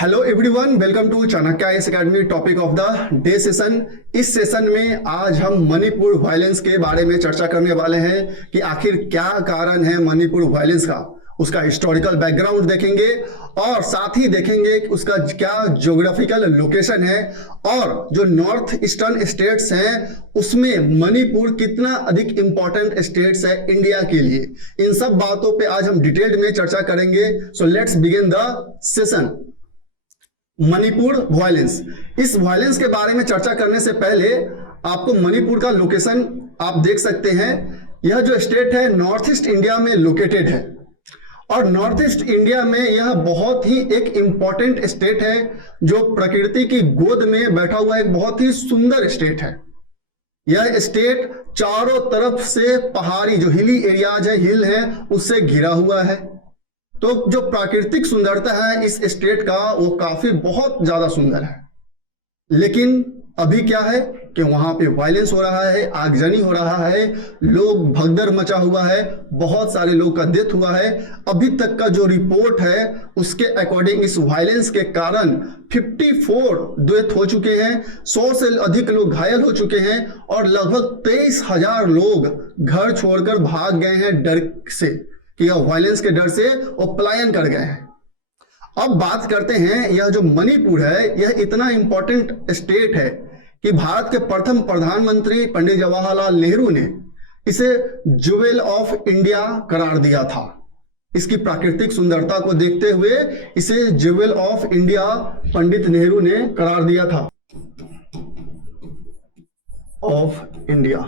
Hello everyone, welcome to Chanakya IAS academy. Topic of the day session. इस session में आज हम मणिपुर वायलेंस के बारे में चर्चा करने वाले हैं कि आखिर क्या कारण है मणिपुर वायलेंस का, उसका हिस्टोरिकल बैकग्राउंड देखेंगे और साथ ही देखेंगे कि उसका क्या ज्योग्राफिकल लोकेशन है और जो नॉर्थ ईस्टर्न स्टेट्स हैं उसमें मणिपुर कितना अधिक इंपॉर्टेंट स्टेट्स है इंडिया के लिए। इन सब बातों पे आज हम डिटेल्ड में चर्चा करेंगे। So let's begin the session. Manipur violence. इस वायलेंस के बारे में चर्चा करने से पहले आपको मणिपुर का लोकेशन आप देख सकते हैं। यह जो स्टेट है नॉर्थ ईस्ट इंडिया में लोकेटेड है और नॉर्थ ईस्ट इंडिया में यह बहुत ही एक इंपॉर्टेंट स्टेट है जो प्रकृति की गोद में बैठा हुआ एक बहुत ही सुंदर स्टेट है। यह स्टेट चारों तरफ से पहाड़ी जो हिली एरियाज है, हिल है, उससे घिरा हुआ है। तो जो प्राकृतिक सुंदरता है इस स्टेट का वो काफी बहुत ज्यादा सुंदर है। लेकिन अभी क्या है कि वहां पे वायलेंस हो रहा है, आगजनी हो रहा है, लोग भगदड़ मचा हुआ है, बहुत सारे लोग का डेथ हुआ है। अभी तक का जो रिपोर्ट है उसके अकॉर्डिंग इस वायलेंस के कारण 54 डेथ हो चुके हैं, 100 से अधिक लोग घायल हो चुके हैं और लगभग 23,000 लोग घर छोड़कर भाग गए हैं डर से कि यह वायलेंस के डर से वो पलायन कर गए हैं। अब बात करते हैं, यह जो मणिपुर है यह इतना इंपॉर्टेंट स्टेट है कि भारत के प्रथम प्रधानमंत्री पंडित जवाहरलाल नेहरू ने इसे ज्वेल ऑफ इंडिया करार दिया था। इसकी प्राकृतिक सुंदरता को देखते हुए इसे jewel of India Pandit Nehru ने करार दिया था। Of India.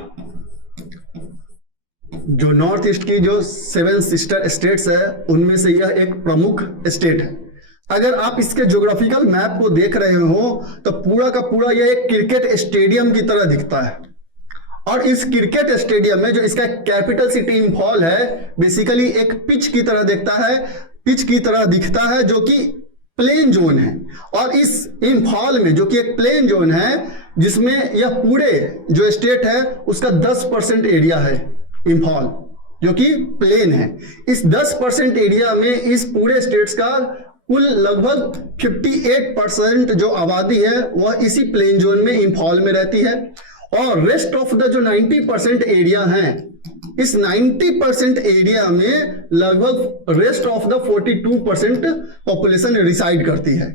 जो नॉर्थ ईस्ट की जो 7 सिस्टर स्टेट्स है उनमें से यह एक प्रमुख स्टेट है। अगर आप इसके ज्योग्राफिकल मैप को देख रहे हो तो पूरा का पूरा यह एक क्रिकेट स्टेडियम की तरह दिखता है और इस क्रिकेट स्टेडियम में जो इसका कैपिटल सिटी इंफॉल है बेसिकली एक पिच की तरह दिखता है, पिच की तरह दिखता है जो कि प्लेन जोन है। और इस इंफॉल में जो कि एक प्लेन जोन है जिसमें यह पूरे जो स्टेट है उसका 10% एरिया है इंफॉल जो कि प्लेन है। इस 10% एरिया में इस पूरे स्टेट्स का कुल लगभग 58% जो आबादी है वह इसी प्लेन जोन में इंफॉल में रहती है और रेस्ट ऑफ द जो 90% एरिया है इस 90% एरिया में लगभग rest of the 42% population reside करती है।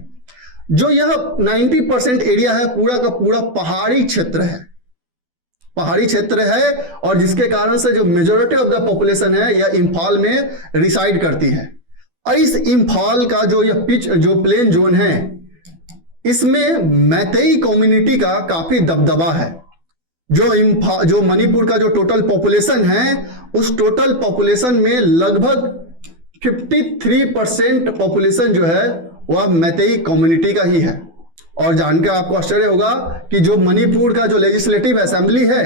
जो यह 90% एरिया है पूरा का पूरा पहाड़ी क्षेत्र है, पहाड़ी क्षेत्र है और जिसके कारण से जो मेजॉरिटी ऑफ द पॉपुलेशन है यह इंफॉल में रिसाइड करती है। और इस इंफॉल का जो यह पिच जो प्लेन जोन है इसमें मैतेई कम्युनिटी का काफी दबदबा है। जो मणिपुर का जो टोटल पॉपुलेशन है उस टोटल पॉपुलेशन में लगभग 53% पॉपुलेशन जो है वह मैतेई कम्युनिटी का ही है। और जानकर आपको आश्चर्य होगा कि जो मणिपुर का जो लेजिस्लेटिव असेंबली है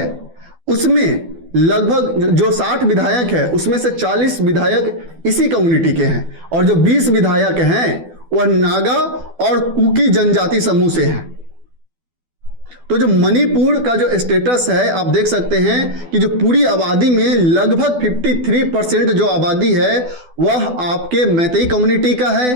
उसमें लगभग जो 60 विधायक है उसमें से 40 विधायक इसी कम्युनिटी के हैं और जो 20 विधायक हैं वह नागा और कुकी जनजाति समूह से हैं। तो जो मणिपुर का जो स्टेटस है आप देख सकते हैं कि जो पूरी आबादी में लगभग 53% जो आबादी है वह आपके मैतेई कम्युनिटी का है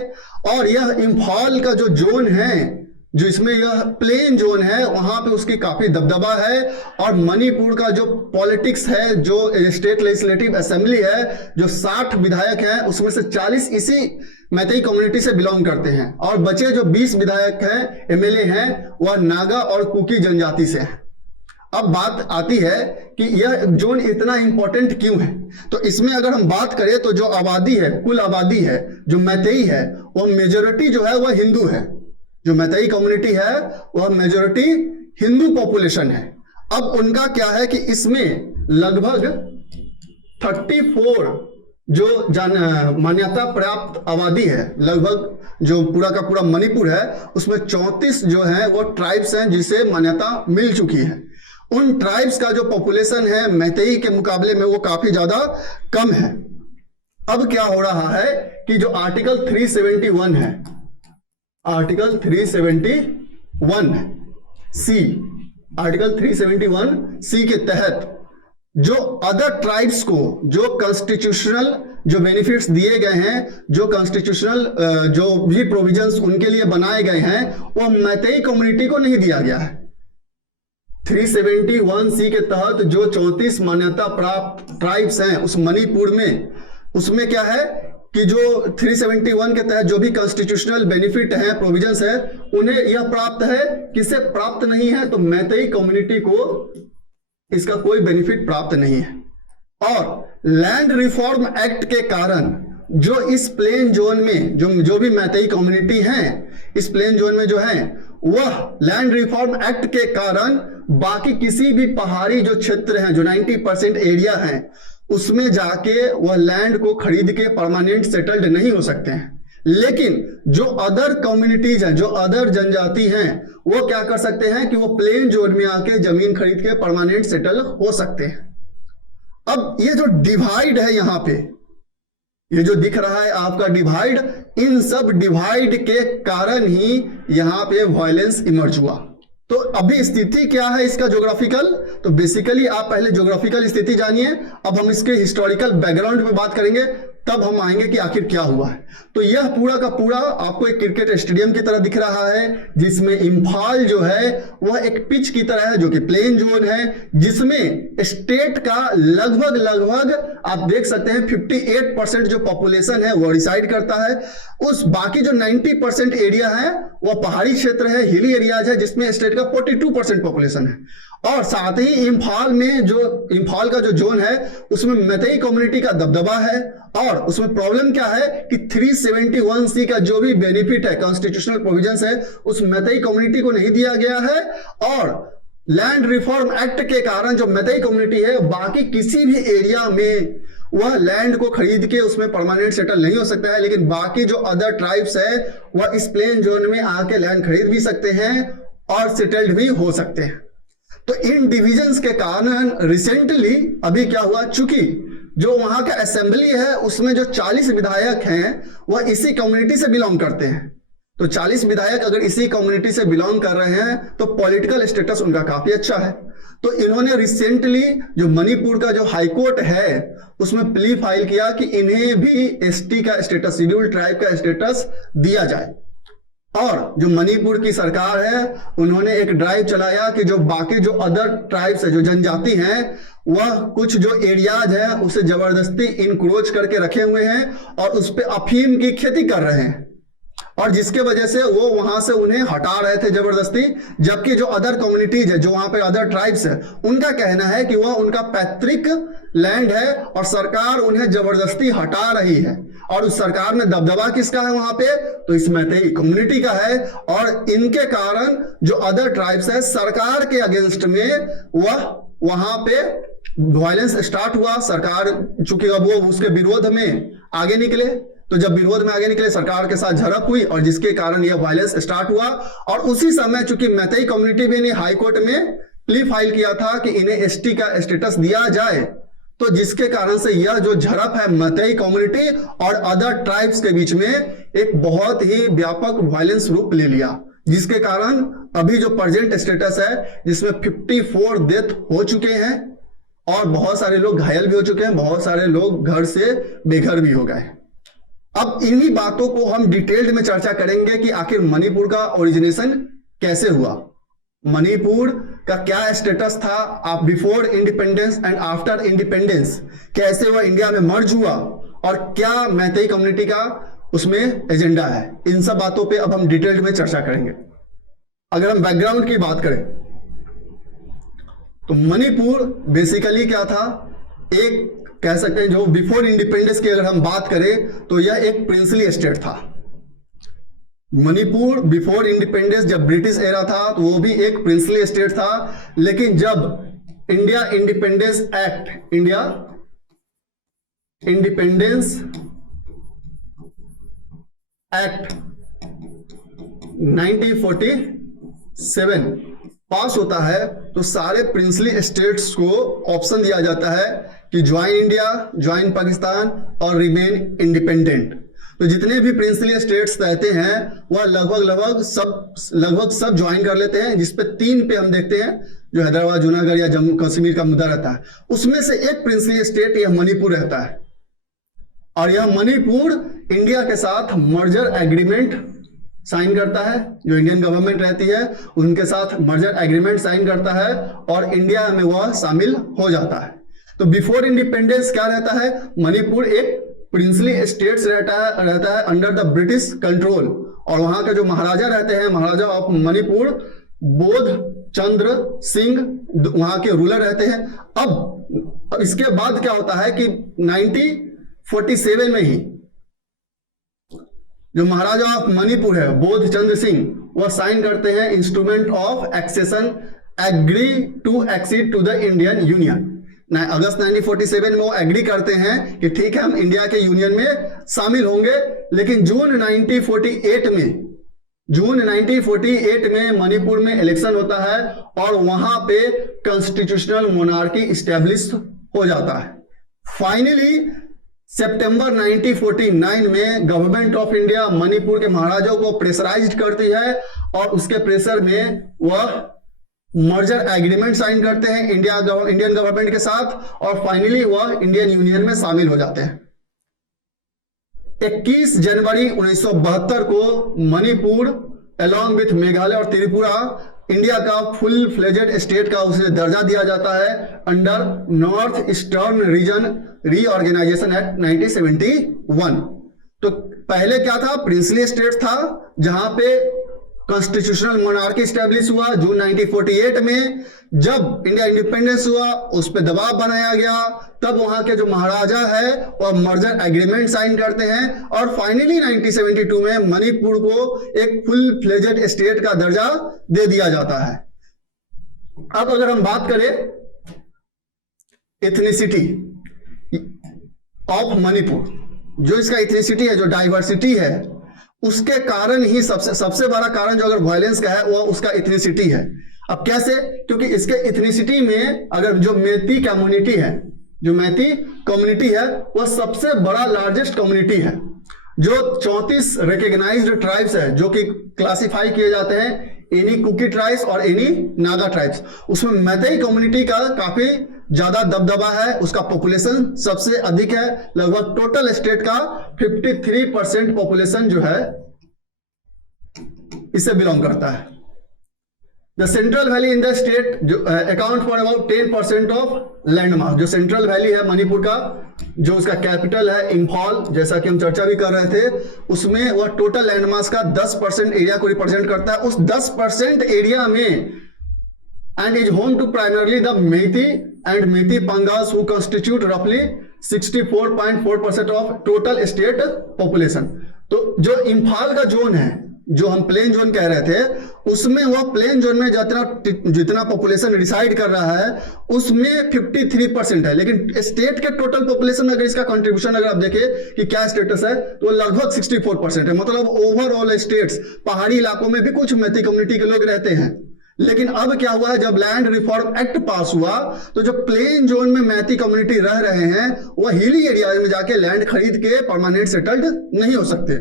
और यह इंफॉल का जो जोन है जो इसमें यह प्लेन जोन है वहां पे उसकी काफी दबदबा है। और मणिपुर का जो पॉलिटिक्स है जो स्टेट लेजिस्लेटिव असेंबली है जो 60 विधायक हैं उसमें से 40 इसी मैतेई कम्युनिटी से बिलोंग करते हैं और बचे जो 20 विधायक हैं एमएलए हैं वह नागा और कुकी जनजाति से हैं। अब बात आती है कि यह जोन इतना इंपॉर्टेंट क्यों है। तो इसमें अगर हम बात करें तो जो आबादी है, कुल आबादी है जो मैतेई है वह मेजोरिटी जो है वह हिंदू है। जो मैतेई कम्युनिटी है वह मेजोरिटी हिंदू पॉपुलेशन है। अब उनका क्या है कि इसमें लगभग 34 जो मान्यता प्राप्त आबादी है, लगभग जो पूरा का पूरा मणिपुर है उसमें 34 जो है वो ट्राइब्स हैं जिसे मान्यता मिल चुकी है। उन ट्राइब्स का जो पॉपुलेशन है मैतेई के मुकाबले में वो काफी ज्यादा कम है। अब क्या हो रहा है कि जो आर्टिकल 371 है, आर्टिकल 371 सी, आर्टिकल 371 सी के तहत जो अदर ट्राइब्स को जो कॉन्स्टिट्यूशनल जो बेनिफिट्स दिए गए हैं, जो कॉन्स्टिट्यूशनल जो भी प्रोविजंस उनके लिए बनाए गए हैं, वो मैतेई कम्युनिटी को नहीं दिया गया है। 371C के तहत जो 34 मान्यता प्राप्त ट्राइब्स हैं उस मणिपुर में, उसमें क्या है कि जो 371 के तहत जो भी कॉन्स्टिट्यूशनल बेनिफिट है, प्रोविजंस है, उन्हें यह प्राप्त है। किसे प्राप्त नहीं है? तो मैतेई कम्युनिटी को इसका कोई बेनिफिट प्राप्त नहीं है। और लैंड रिफॉर्म एक्ट के कारण जो इस प्लेन जोन में जो भी मैतेई कम्युनिटी हैं इस प्लेन जोन में जो है, वह लैंड रिफॉर्म एक्ट के कारण बाकी किसी भी पहाड़ी जो क्षेत्र हैं, जो 90% एरिया है, उसमें जाके वह लैंड को खरीद के परमानेंट सेटल्ड नहीं हो सकते हैं। लेकिन जो अदर कम्युनिटीज हैं, जो अदर जनजाति हैं, वो क्या कर सकते हैं कि वो प्लेन जोन में आके जमीन खरीद के परमानेंट सेटल हो सकते हैं। अब ये जो डिवाइड है यहां पे, ये जो दिख रहा है आपका डिवाइड, इन सब डिवाइड के कारण ही यहां पे वायलेंस इमर्ज हुआ। तो अभी स्थिति क्या है इसका ज्योग्राफिकल? तो बेसिकली आप पहले ज्योग्राफिकल स्थिति जानिए, अब हम इसके हिस्टोरिकल बैकग्राउंड पे बात करेंगे, तब हम आएंगे कि आखिर क्या हुआ है। तो यह पूरा का पूरा आपको एक क्रिकेट स्टेडियम की तरह दिख रहा है, जिसमें इम्फाल जो है वह एक पिच की तरह है, जो कि प्लेन जोन है, जिसमें स्टेट का लगभग आप देख सकते हैं 58% जो पॉपुलेशन है वो रिसाइड करता है। उस बाकी जो 90% एरिया है वह पहाड़ी क्षेत्र है, हिली एरियाज है, जिसमें स्टेट का 42% पॉपुलेशन है। और साथ ही इम्फाल का जो जोन है उसमें मैतेई कम्युनिटी का दबदबा है। और उसमें प्रॉब्लम क्या है कि 371C का जो भी बेनिफिट है, कॉन्स्टिट्यूशनल प्रोविजंस है, उस मैतेई कम्युनिटी को नहीं दिया गया है। और लैंड रिफॉर्म एक्ट के कारण जो मैतेई कम्युनिटी है बाकी किसी भी एरिया में वह लैंड को खरीद के उसमें परमानेंट सेटल नहीं हो सकता है, लेकिन बाकी जो अदर ट्राइब्स है वह इस प्लेन जोन में आके लैंड खरीद भी सकते हैं और सेटल्ड भी हो सकते हैं। तो इन डिविजन्स के कारण रिसेंटली अभी क्या हुआ, चूंकि जो वहां का असेंबली है उसमें जो 40 विधायक हैं वह इसी कम्युनिटी से बिलोंग करते हैं। तो 40 विधायक अगर इसी कम्युनिटी से बिलोंग कर रहे हैं तो पॉलिटिकल स्टेटस उनका काफी अच्छा है। तो इन्होंने रिसेंटली जो मणिपुर का जो हाईकोर्ट है उसमें प्ली फाइल किया कि इन्हें भी एसटी का स्टेटस, शेड्यूल्ड ट्राइब का स्टेटस दिया जाए। और जो मणिपुर की सरकार है उन्होंने एक ड्राइव चलाया कि जो बाकी जो अदर ट्राइब्स है, जो जनजाति हैं, वह कुछ जो एरियाज है उसे जबरदस्ती इनक्रोच करके रखे हुए हैं और उस पर अफीम की खेती कर रहे हैं, और जिसके वजह से वो वहां से उन्हें हटा रहे थे जबरदस्ती। जबकि जो अदर कम्युनिटीज है, जो वहां पे अदर ट्राइब्स है, उनका कहना है कि वह उनका पैतृक लैंड है और सरकार उन्हें जबरदस्ती हटा रही है। और उस सरकार में दबदबा किसका है वहां पे? तो इस मैतेई कम्युनिटी का है। और इनके कारण जो अदर ट्राइब्स है सरकार के अगेंस्ट में वह वहां पे वायलेंस स्टार्ट हुआ। सरकार चूंकि अब वो उसके विरोध में आगे निकले, तो जब विरोध में आगे निकले सरकार के साथ झड़प हुई और जिसके कारण यह वायलेंस स्टार्ट हुआ। और उसी समय चूंकि मैतेई कम्युनिटी भी ने हाई कोर्ट में प्ली फाइल किया था कि इन्हें एसटी का स्टेटस दिया जाए, तो जिसके कारण से यह जो झड़प है मैतेई कम्युनिटी और अदर ट्राइब्स के बीच में एक बहुत ही व्यापक वायलेंस रूप ले लिया, जिसके कारण अभी जो प्रेजेंट स्टेटस है जिसमें 54 डेथ हो चुके हैं और बहुत सारे लोग घायल भी हो चुके हैं, बहुत सारे लोग घर से बेघर भी हो गए। अब इन्हीं बातों को हम डिटेल्ड में चर्चा करेंगे कि आखिर मणिपुर का ओरिजिनेशन कैसे हुआ, मणिपुर का क्या स्टेटस था आप before independence and after independence, कैसे वह इंडिया में मर्ज हुआ और क्या मैतेई कम्युनिटी का उसमें एजेंडा है। इन सब बातों पे अब हम डिटेल्ड में चर्चा करेंगे। अगर हम बैकग्राउंड की बात करें तो मणिपुर बेसिकली क्या था, एक कह सकते हैं जो बिफोर इंडिपेंडेंस की अगर हम बात करें तो यह एक प्रिंसली स्टेट था। मणिपुर बिफोर इंडिपेंडेंस जब ब्रिटिश एरा था तो वो भी एक प्रिंसली स्टेट था, लेकिन जब India independence act, India independence act 1947 पास होता है तो सारे प्रिंसली स्टेट्स को ऑप्शन दिया जाता है कि ज्वाइन इंडिया, ज्वाइन पाकिस्तान और रिमेन इंडिपेंडेंट। तो जितने भी प्रिंसली स्टेट्स रहते हैं वह लगभग सब ज्वाइन कर लेते हैं, जिसपे 3 पे हम देखते हैं जो हैदराबाद, जूनागढ़ या जम्मू कश्मीर का मुद्दा रहता है। उसमें से एक प्रिंसली स्टेट यह मणिपुर रहता है, और यह मणिपुर इंडिया के साथ मर्जर एग्रीमेंट साइन करता है। जो इंडियन गवर्नमेंट रहती है उनके साथ मर्जर एग्रीमेंट साइन करता है और इंडिया में वह शामिल हो जाता है। तो बिफोर इंडिपेंडेंस क्या रहता है, मणिपुर एक प्रिंसली स्टेट्स रहता है अंडर द ब्रिटिश कंट्रोल, और वहां के जो महाराजा रहते हैं, महाराजा ऑफ मणिपुर बोध चंद्र सिंह वहां के रूलर रहते हैं। अब इसके बाद क्या होता है कि 1947 में ही जो महाराजा ऑफ मणिपुर है बोध चंद्र सिंह, वह साइन करते हैं instrument of accession, agree to accede to the Indian union. अगस्त 1947 में वो एग्री करते हैं कि ठीक है हम इंडिया के यूनियन में शामिल होंगे। लेकिन जून 1948 में मणिपुर में इलेक्शन होता है और वहां पे कॉन्स्टिट्यूशनल मोनार्की स्टैब्लिश हो जाता है। फाइनली सितंबर 1949 में गवर्नमेंट ऑफ इंडिया मणिपुर के महाराजाओं को प्रेशराइज्ड करती है और उसके प्रेशर में वह मर्जर एग्रीमेंट साइन करते हैं इंडियन गवर्नमेंट के साथ, और फाइनली वह इंडियन यूनियन में शामिल हो जाते हैं। 21 जनवरी 1972 को मणिपुर अलॉन्ग विथ मेघालय और त्रिपुरा इंडिया का फुल फ्लेजेड स्टेट का उसे दर्जा दिया जाता है under north eastern region reorganization act 1971। तो पहले क्या था, प्रिंसली स्टेट था जहां पे कॉन्स्टिट्यूशनल मोनार्की स्टैब्लिश हुआ जून 1948 में। जब इंडिया इंडिपेंडेंस हुआ उस पर दबाव बनाया गया, तब वहां के जो महाराजा है वह मर्जर एग्रीमेंट साइन करते हैं और फाइनली 1972 में मणिपुर को एक फुल फ्लेजेड स्टेट का दर्जा दे दिया जाता है। अब अगर हम बात करें एथनिसिटी ऑफ मणिपुर, जो इसका एथनिसिटी है, जो डाइवर्सिटी है, उसके कारण ही सबसे बड़ा कारण जो अगर वायलेंस का है वो उसका इथनिसिटी है। अब कैसे, क्योंकि इसके इथनिसिटी में अगर जो मैती कम्युनिटी है, जो मैती कम्युनिटी है वह सबसे बड़ा लार्जेस्ट कम्युनिटी है। जो 34 रिकॉग्नाइज्ड ट्राइब्स है जो कि क्लासिफाई किए जाते हैं एनी कुकी ट्राइब्स और एनी नागा ट्राइब्स, उसमें मैती कम्युनिटी का काफी ज्यादा दबदबा है। उसका पॉपुलेशन सबसे अधिक है, लगभग टोटल स्टेट का 53% पॉपुलेशन जो है इससे बिलोंग करता है। The central valley in the state जो account for about 10% of land mass. जो सेंट्रल वैली है मणिपुर का, जो उसका कैपिटल है इंफॉल, जैसा कि हम चर्चा भी कर रहे थे, उसमें वह टोटल लैंड मास का 10% एरिया को रिप्रेजेंट करता है। उस 10% एरिया में and is home to primarily the Meiti and Meiti Pangas who constitute roughly 64.4% of total state population। तो जो इम्फाल का जोन है, जो हम प्लेन जोन कह रहे थे, उसमें वह प्लेन जोन में जितना पॉपुलेशन रिसाइड कर रहा है उसमें 53% है। लेकिन स्टेट के टोटल पॉपुलेशन अगर इसका कंट्रीब्यूशन अगर आप देखें कि क्या स्टेटस है तो लगभग 64% है। मतलब ओवरऑल स्टेट्स, पहाड़ी इलाकों में भी कुछ मैती कम्युनिटी के लोग रहते हैं। लेकिन अब क्या हुआ है, जब लैंड रिफॉर्म एक्ट पास हुआ तो जो प्लेन जोन में मैती कम्युनिटी रह रहे हैं वह हिली एरिया में जाके लैंड खरीद के परमानेंट सेटल्ड नहीं हो सकते।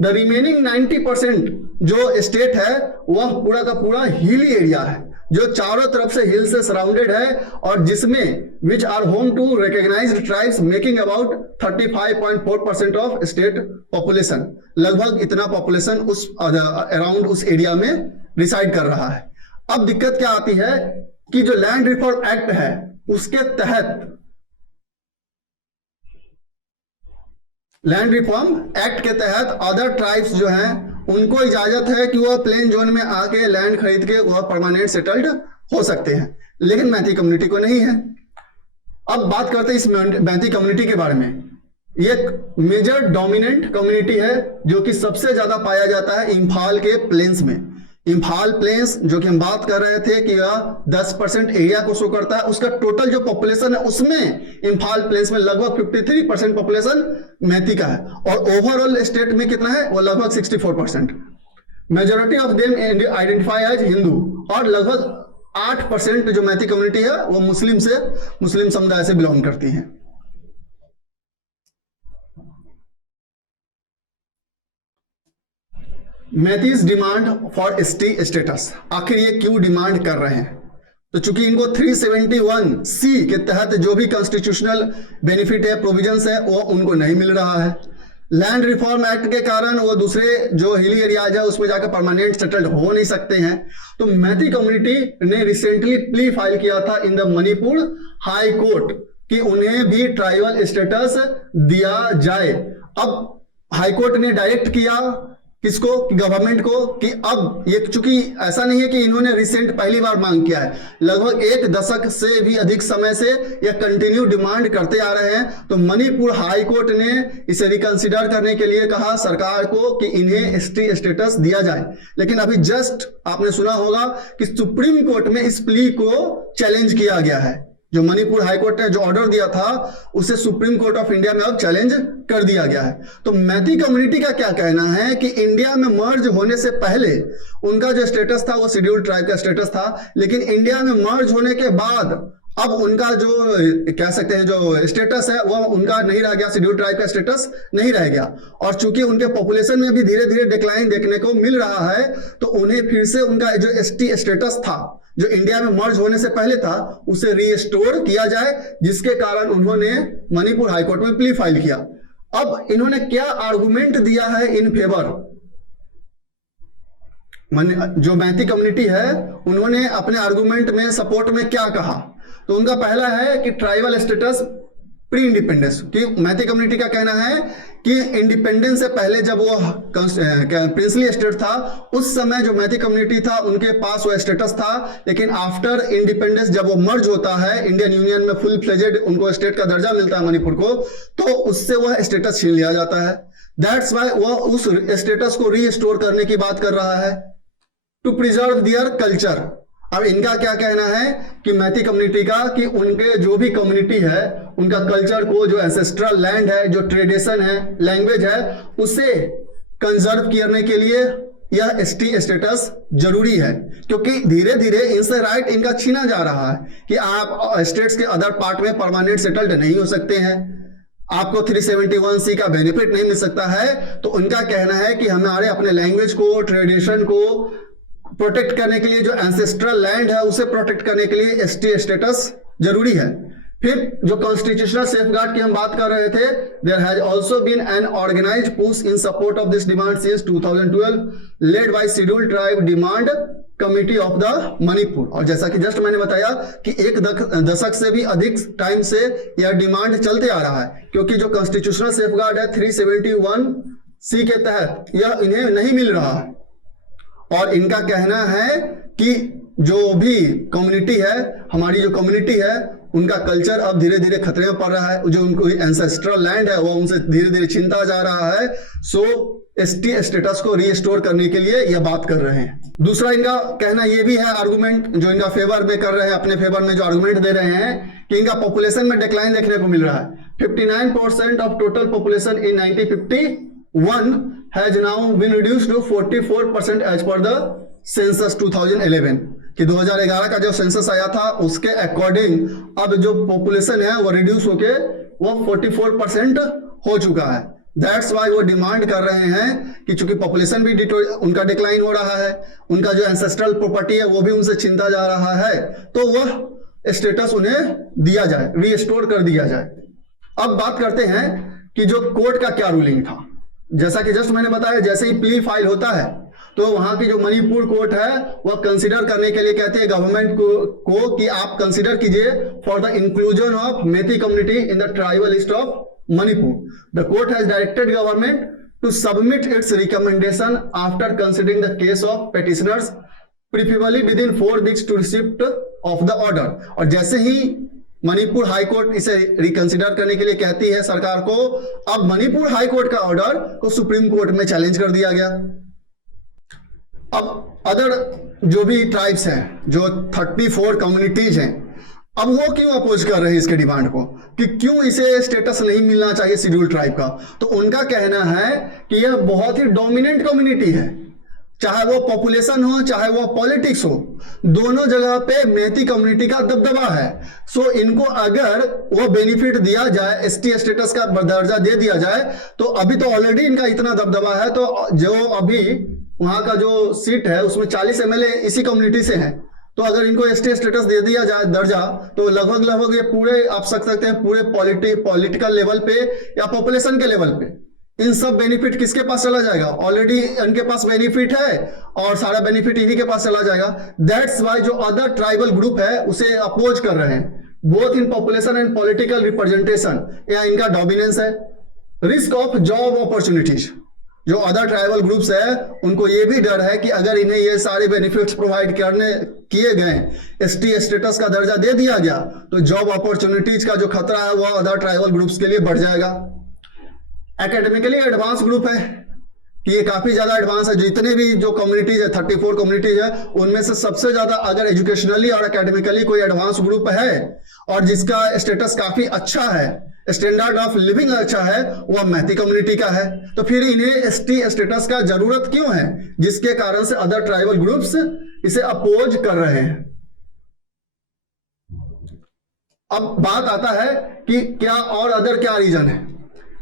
द रिमेनिंग 90% जो स्टेट है वह पूरा का पूरा हिली एरिया है, जो चारों तरफ से हिल से सराउंडेड है और जिसमें which are home to recognized tribes making about 35.4% of state population. लगभग इतना पॉपुलेशन उस अराउंड उस एरिया में डिसाइड कर रहा है। अब दिक्कत क्या आती है कि जो लैंड रिफॉर्म एक्ट है उसके तहत, लैंड रिफॉर्म एक्ट के तहत अदर ट्राइब्स जो हैं उनको इजाजत है कि वह प्लेन जोन में आके लैंड खरीद के वह परमानेंट सेटल्ड हो सकते हैं, लेकिन मैती कम्युनिटी को नहीं है। अब बात करते हैं इस मैती कम्युनिटी के बारे में। ये मेजर डोमिनेंट कम्युनिटी है जो कि सबसे ज्यादा पाया जाता है इम्फाल के प्लेन्स में। इम्फाल प्लेन्स जो कि हम बात कर रहे थे कि यह 10% एरिया को शो करता है, उसका टोटल जो पॉपुलेशन है उसमें इम्फाल प्लेन्स में लगभग 53% पॉपुलेशन मैती का है और ओवरऑल स्टेट में कितना है वो लगभग 64%। Majority of them identify as Hindu और लगभग 8% जो मैती कम्युनिटी है वो मुस्लिम समुदाय से बिलोंग करती है। मैथीज डिमांड फॉर एसटी स्टेटस, आखिर ये क्यों डिमांड कर रहे हैं? तो चूंकि इनको 371C के तहत जो भी कॉन्स्टिट्यूशनल बेनिफिट है, प्रोविजंस है, वो उनको नहीं मिल रहा है। लैंड रिफॉर्म एक्ट के कारण वो दूसरे जो हिली एरियाज है उसमें जाकर परमानेंट सेटल्ड हो नहीं सकते हैं। तो मैथी कम्युनिटी ने रिसेंटली प्ली फाइल किया था in the Manipur high court कि उन्हें भी ट्राइबल स्टेटस दिया जाए। अब हाई कोर्ट ने डायरेक्ट किया किसको? गवर्नमेंट को, कि अब ये चूंकि ऐसा नहीं है कि इन्होंने रिसेंट पहली बार मांग किया है, लगभग 1 दशक से भी अधिक समय से यह कंटिन्यू डिमांड करते आ रहे हैं। तो मणिपुर हाई कोर्ट ने इसे रिकंसिडर करने के लिए कहा सरकार को कि इन्हें एसटी स्टेटस दिया जाए। लेकिन अभी जस्ट आपने सुना होगा कि सुप्रीम कोर्ट में इस प्ली को चैलेंज किया गया है। जो मणिपुर हाईकोर्ट ने जो ऑर्डर दिया था उसे सुप्रीम कोर्ट ऑफ इंडिया में अब चैलेंज कर दिया गया है। तो मैथी कम्युनिटी का क्या कहना है कि इंडिया में मर्ज होने से पहले उनका जो स्टेटस था वो शेड्यूल्ड ट्राइब का स्टेटस था, लेकिन इंडिया में मर्ज होने के बाद अब उनका जो कह सकते हैं जो स्टेटस है वो उनका नहीं रह गया, शेड्यूल्ड ट्राइब का स्टेटस नहीं रह गया। और चूंकि उनके पॉपुलेशन में भी धीरे धीरे डिक्लाइन देखने को मिल रहा है, तो उन्हें फिर से उनका जो एसटी स्टेटस था जो इंडिया में मर्ज होने से पहले था उसे रीस्टोर किया जाए, जिसके कारण उन्होंने मणिपुर हाईकोर्ट में प्ली फाइल किया। अब इन्होंने क्या आर्गुमेंट दिया है इन फेवर? जो मैथी कम्युनिटी है उन्होंने अपने आर्गुमेंट में सपोर्ट में क्या कहा? तो उनका पहला है कि ट्राइबल स्टेटस प्री इंडिपेंडेंस, कि मैथी कम्युनिटी का कहना है कि इंडिपेंडेंस से पहले जब वो प्रिंसली स्टेट था उस समय जो मैथी कम्युनिटी था उनके पास वो स्टेटस था, लेकिन आफ्टर इंडिपेंडेंस जब वो मर्ज होता है इंडियन यूनियन में फुल फ्लेजेड उनको स्टेट का दर्जा मिलता है मणिपुर को, तो उससे वह स्टेटस छीन लिया जाता है। दैट्स वाई वह उस स्टेटस को रीस्टोर करने की बात कर रहा है, टू प्रिजर्व दियर कल्चर। अब इनका क्या कहना है कि मैथी कम्युनिटी का कि उनके जो भी कम्युनिटी है उनका कल्चर को, जो एंसेस्ट्रल लैंड है, जो ट्रेडिशन है, लैंग्वेज है, उसे कंजर्व करने के लिए यह एसटी स्टेटस जरूरी है, क्योंकि धीरे धीरे इनसे राइट इनका छीना जा रहा है कि आप स्टेट्स के अदर पार्ट में परमानेंट सेटल्ड नहीं हो सकते हैं, आपको 371C का बेनिफिट नहीं मिल सकता है। तो उनका कहना है कि हमारे अपने लैंग्वेज को, ट्रेडिशन को प्रोटेक्ट करने के लिए, जो एंसेस्ट्रल लैंड है उसे प्रोटेक्ट करने के लिए एसटी स्टेटस जरूरी है। फिर जो कॉन्स्टिट्यूशनल सेफगार्ड की हम बात कर रहे थे, there has also been an organized push in support of this demand since 2012 led by scheduled tribe demand committee of the Manipur. और जैसा कि जस्ट मैंने बताया कि 1 दशक से भी अधिक टाइम से यह डिमांड चलते आ रहा है, क्योंकि जो कॉन्स्टिट्यूशनल सेफगार्ड है 371C के तहत यह इन्हें नहीं मिल रहा है। और इनका कहना है कि जो भी कम्युनिटी है, हमारी जो कम्युनिटी है, उनका कल्चर अब धीरे धीरे खतरे में पड़ रहा है, जो उनको एंसेस्ट्रल लैंड है वो उनसे धीरे धीरे छीनता जा रहा है। सो एसटी स्टेटस को रीस्टोर करने के लिए यह बात कर रहे हैं। दूसरा इनका कहना यह भी है, आर्गुमेंट जो इनका फेवर में कर रहे हैं, अपने फेवर में जो आर्गुमेंट दे रहे हैं कि इनका पॉपुलेशन में डिक्लाइन देखने को मिल रहा है। 59% of total population in 1951 has now been reduced to 44% as per the census 2011, कि 2011 का जो सेंसस आया था उसके अकॉर्डिंग अब जो पॉपुलेशन है वो रिड्यूस होके वो 44% हो चुका है। दैट्स वाई वो डिमांड कर रहे हैं कि चूंकि पॉपुलेशन भी उनका डिक्लाइन हो रहा है, उनका जो एंसेस्ट्रल प्रॉपर्टी है वो भी उनसे छीनता जा रहा है, तो वह स्टेटस उन्हें दिया जाए, रीस्टोर कर दिया जाए। अब बात करते हैं कि जो कोर्ट का क्या रूलिंग था। जैसा कि जस्ट मैंने बताया, जैसे ही प्ली फाइल होता है तो वहां की जो मणिपुर कोर्ट है वह कंसीडर करने के लिए कहती है गवर्नमेंट को कि आप कंसीडर कीजिए for the inclusion of Meitei community in the tribal list of Manipur. The court has directed government to submit its recommendation after considering the case of petitioners preferably within 4 weeks to receipt of the order. और जैसे ही Manipur high court इसे reconsider करने के लिए कहती है सरकार को, अब मणिपुर हाई कोर्ट का ऑर्डर को सुप्रीम कोर्ट में चैलेंज कर दिया गया। अब अदर जो भी ट्राइब्स हैं, जो 34 कम्युनिटीज हैं, अब वो क्यों अपोज कर रहे हैं इसके डिमांड को कि क्यों इसे स्टेटस नहीं मिलना चाहिए शेड्यूल्ड ट्राइब का? तो उनका कहना है कि यह बहुत ही डोमिनेंट कम्युनिटी है, चाहे वो पॉपुलेशन हो चाहे वो पॉलिटिक्स हो, दोनों जगह पे मैथी कम्युनिटी का दबदबा है। सो इनको अगर वो बेनिफिट दिया जाए, एसटी स्टेटस का दर्जा दे दिया जाए, तो अभी तो ऑलरेडी इनका इतना दबदबा है, तो जो अभी वहां का जो सीट है उसमें 40 एमएलए इसी कम्युनिटी से हैं। तो अगर इनको एसटी स्टेटस दे दिया जाए दर्जा, तो लगभग लगभग ये पूरे आप सकते हैं पूरे पॉलिटिकल लेवल पे या पॉपुलेशन के लेवल पे इन सब बेनिफिट किसके पास चला जाएगा? ऑलरेडी इनके पास बेनिफिट है और सारा बेनिफिट इन्हीं के पास चला जाएगा। दैट्स वाई जो अदर ट्राइबल ग्रुप है उसे अपोज कर रहे हैं, both in population and political representation, या इनका डोमिनेंस है। रिस्क ऑफ जॉब अपॉर्चुनिटीज, जो अदर ट्राइबल ग्रुप्स है उनको ये भी डर है कि अगर इन्हें ये सारे बेनिफिट्स प्रोवाइड करने किए गए, एसटी स्टेटस का दर्जा दे दिया गया, तो जॉब अपॉर्चुनिटीज का जो खतरा है वह अदर ट्राइबल ग्रुप्स के लिए बढ़ जाएगा। एकेडमिकली एडवांस ग्रुप है कि ये काफी ज्यादा एडवांस है। जितने भी जो कम्युनिटीज है 34 कम्युनिटीज है उनमें से सबसे ज्यादा अगर एजुकेशनली और एकेडमिकली कोई एडवांस ग्रुप है और जिसका स्टेटस काफी अच्छा है, स्टैंडर्ड ऑफ लिविंग अच्छा है, वह मैती कम्युनिटी का है। तो फिर इन्हें एसटी स्टेटस का जरूरत क्यों है, जिसके कारण से अदर ट्राइबल ग्रुप्स इसे अपोज कर रहे हैं। अब बात आता है कि क्या और अदर क्या रीजन है।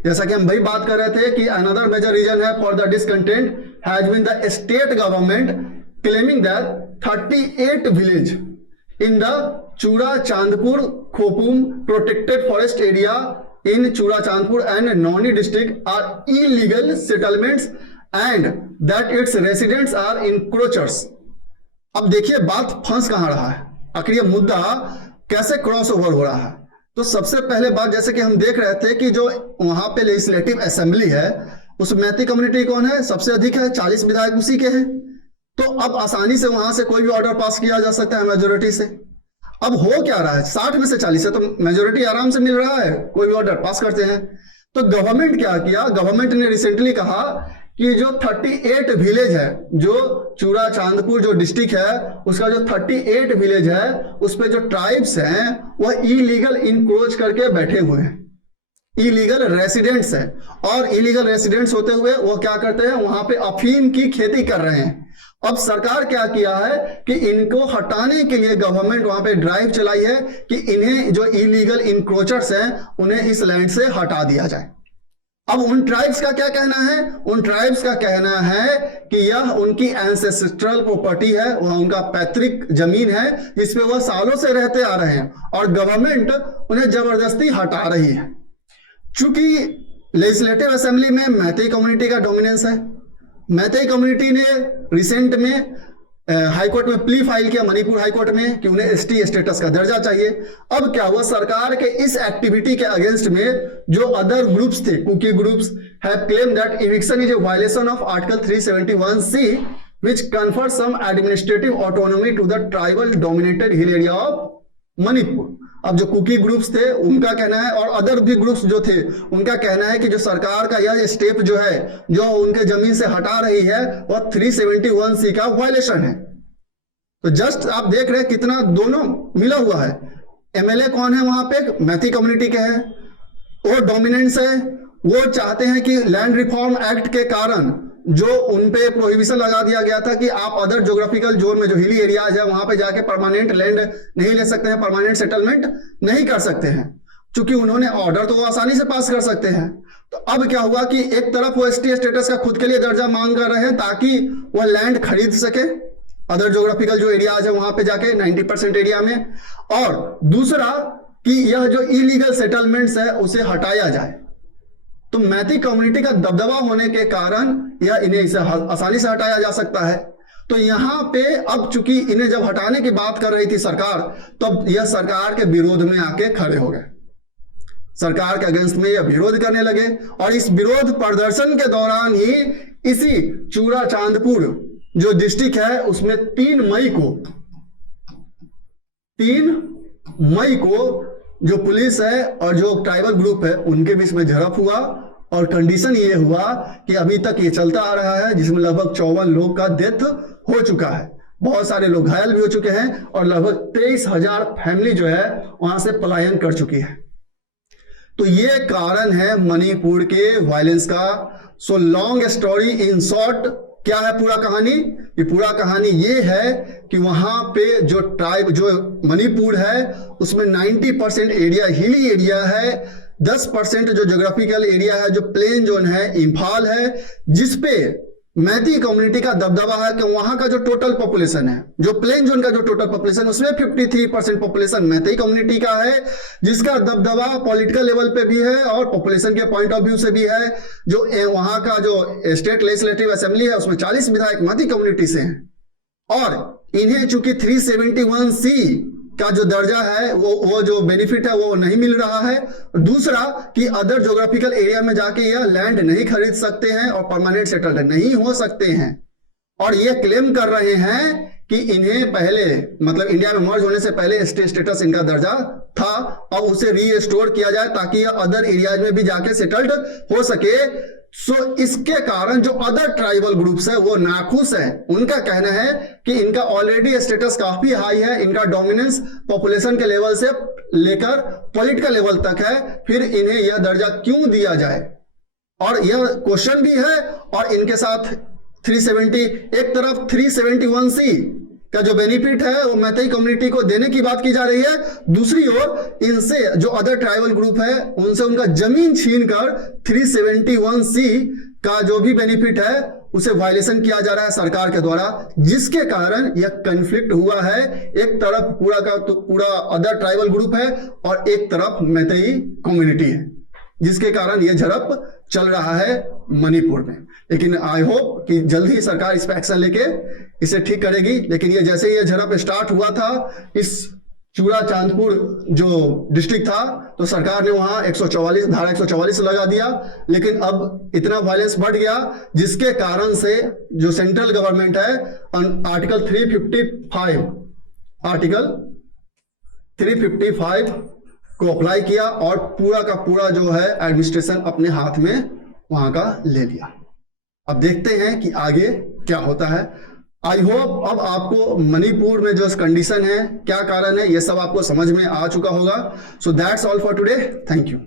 जैसा कि हम भाई बात कर रहे थे कि अनदर मेजर रीजन है for the discontent has been the state government claiming that 38 village in the Churachandpur Khoupum protected forest area in Churachandpur and Noney district are illegal settlements and that its residents are encroachers. अब देखिए बात फंस कहां रहा है, आखिर ये मुद्दा कैसे क्रॉस ओवर हो रहा है। तो सबसे पहले बात, जैसे कि हम देख रहे थे कि जो वहां पे लेजिस्लेटिव असेंबली है उस मैती कम्युनिटी कौन है, सबसे अधिक है, 40 विधायक उसी के हैं। तो अब आसानी से वहां से कोई भी ऑर्डर पास किया जा सकता है मेजोरिटी से। अब हो क्या रहा है, 60 में से 40 है तो मेजोरिटी आराम से मिल रहा है, कोई भी ऑर्डर पास करते हैं। तो गवर्नमेंट क्या किया, गवर्नमेंट ने रिसेंटली कहा कि जो 38 विलेज है, जो चूड़ा चांदपुर जो डिस्ट्रिक्ट है उसका जो 38 विलेज है उस पे जो ट्राइब्स हैं वह इलीगल इंक्रोच करके बैठे हुए हैं, इलीगल रेसिडेंट्स हैं। और इलीगल रेसिडेंट्स होते हुए वो क्या करते हैं, वहां पे अफीम की खेती कर रहे हैं। अब सरकार क्या किया है कि इनको हटाने के लिए गवर्नमेंट वहां पे ड्राइव चलाई है कि इन्हें जो इलीगल इंक्रोचर्स हैं उन्हें इस लैंड से हटा दिया जाए। अब उन ट्राइब्स का क्या कहना है, उन ट्राइब्स का कहना है कि यह उनकी एंसेस्ट्रल प्रॉपर्टी है, वह उनका पैतृक जमीन है जिसपे वह सालों से रहते आ रहे हैं और गवर्नमेंट उन्हें जबरदस्ती हटा रही है। चूंकि लेजिस्लेटिव असेंबली में मैतेई कम्युनिटी का डोमिनेंस है, मैतेई कम्युनिटी ने रिसेंट में हाईकोर्ट में प्ली फाइल किया, मणिपुर हाईकोर्ट में, कि उन्हें एसटी स्टेटस का दर्जा चाहिए। अब क्या हुआ, सरकार के इस एक्टिविटी के अगेंस्ट में जो अदर ग्रुप्स थे, Kuki groups, have claim that eviction is a violation of article 371C which confers some administrative autonomy to the tribal dominated hill area of Manipur. अब जो कुकी ग्रुप्स थे उनका कहना है और अदर भी ग्रुप्स जो थे उनका कहना है कि जो सरकार का यह स्टेप जो है, जो उनके जमीन से हटा रही है, वह 371C का वायलेशन है। तो जस्ट आप देख रहे हैं कितना दोनों मिला हुआ है। एमएलए कौन है वहां पे, मैती कम्युनिटी के हैं, वो डोमिनेंस है, वो चाहते हैं कि लैंड रिफॉर्म एक्ट के कारण जो उन पे प्रोहिबिशन लगा दिया गया था कि आप अदर ज्योग्राफिकल जोन में जो हिली एरियाज है वहां पे जाके परमानेंट लैंड नहीं ले सकते हैं, परमानेंट सेटलमेंट नहीं कर सकते हैं। चूंकि उन्होंने ऑर्डर तो वो आसानी से पास कर सकते हैं। तो अब क्या हुआ कि एक तरफ वो एसटी स्टेटस का खुद के लिए दर्जा मांग कर रहे हैं ताकि वह लैंड खरीद सके अदर ज्योग्राफिकल जो एरियाज है वहां पे जाके 90% एरिया में, और दूसरा कि यह जो इलीगल सेटलमेंट्स है उसे हटाया जाए। तो मैती कम्युनिटी का दबदबा होने के कारण यह इन्हें इसे आसानी से हटाया जा सकता है। तो यहां पे अब चूंकि इन्हें जब हटाने की बात कर रही थी सरकार, तब यह सरकार के विरोध में आके खड़े हो गए, सरकार के अगेंस्ट में यह विरोध करने लगे। और इस विरोध प्रदर्शन के दौरान ही इसी चूड़ा चांदपुर जो डिस्ट्रिक्ट है उसमें 3 मई को जो पुलिस है और जो ट्राइबल ग्रुप है उनके बीच में झड़प हुआ। और कंडीशन ये हुआ कि अभी तक ये चलता आ रहा है, जिसमें लगभग 54 लोग का डेथ हो चुका है, बहुत सारे लोग घायल भी हो चुके हैं और लगभग 23,000 फैमिली जो है वहां से पलायन कर चुकी है। तो ये कारण है मणिपुर के वायलेंस का। So long story in short, क्या है पूरा कहानी? ये पूरा कहानी ये है कि वहां पे जो ट्राइब जो मणिपुर है उसमें 90% एरिया हिली एरिया है, 10% जो ज्योग्राफिकल एरिया है जो प्लेन जोन है इम्फाल है, जिसपे मैती कम्युनिटी का दबदबा है कि वहां का जो टोटल पॉपुलेशन है, जो प्लेन जोन का जो टोटल पॉपुलेशन, उसमें 53% पॉपुलेशन मैती कम्युनिटी का है, जिसका दबदबा पॉलिटिकल लेवल पे भी है और पॉपुलेशन के पॉइंट ऑफ व्यू से भी है। जो वहां का जो स्टेट लेजिस्लेटिव असेंबली है उसमें 40 विधायक मैती कम्युनिटी से हैं और इन्हें चूंकि 371C का जो दर्जा है वो जो बेनिफिट है वो नहीं मिल रहा है। दूसरा कि अदर ज्योग्राफिकल एरिया में जाके यह लैंड नहीं खरीद सकते हैं और परमानेंट सेटल्ड नहीं हो सकते हैं और ये क्लेम कर रहे हैं कि इन्हें पहले मतलब इंडिया में मर्ज होने से पहले स्टेटस इनका दर्जा था और उसे रीस्टोर किया जाए ताकि यह अदर एरियाज में भी जाके सेटल्ड हो सके। इसके कारण जो अदर ट्राइबल ग्रुप्स है वो नाखुश है। उनका कहना है कि इनका ऑलरेडी स्टेटस काफी हाई है, इनका डोमिनेंस पॉपुलेशन के लेवल से लेकर पॉलिटिकल लेवल तक है, फिर इन्हें यह दर्जा क्यों दिया जाए। और यह क्वेश्चन भी है और इनके साथ 370 एक तरफ 371C का जो बेनिफिट है वो मैतेई कम्युनिटी को देने की बात की जा रही है, दूसरी ओर इनसे जो अदर ट्राइबल ग्रुप है उनसे उनका जमीन छीनकर 371C का जो भी बेनिफिट है उसे वायलेशन किया जा रहा है सरकार के द्वारा, जिसके कारण यह कन्फ्लिक्ट हुआ है। एक तरफ पूरा का तो पूरा अदर ट्राइबल ग्रुप है और एक तरफ मैतेई कम्युनिटी है, जिसके कारण यह झड़प चल रहा है मणिपुर में। लेकिन आई होप कि जल्द ही सरकार इस पर एक्शन लेके इसे ठीक करेगी। लेकिन ये जैसे ही ये झड़प स्टार्ट हुआ था इस चूड़ा चांदपुर जो डिस्ट्रिक्ट था तो सरकार ने वहां 144 धारा 144 लगा दिया, लेकिन अब इतना वायलेंस बढ़ गया जिसके कारण से जो सेंट्रल गवर्नमेंट है आर्टिकल 355 को अप्लाई किया और पूरा का पूरा जो है एडमिनिस्ट्रेशन अपने हाथ में वहां का ले लिया। अब देखते हैं कि आगे क्या होता है। आई होप अब आपको मणिपुर में जो कंडीशन है क्या कारण है ये सब आपको समझ में आ चुका होगा। So that's all for today, thank you.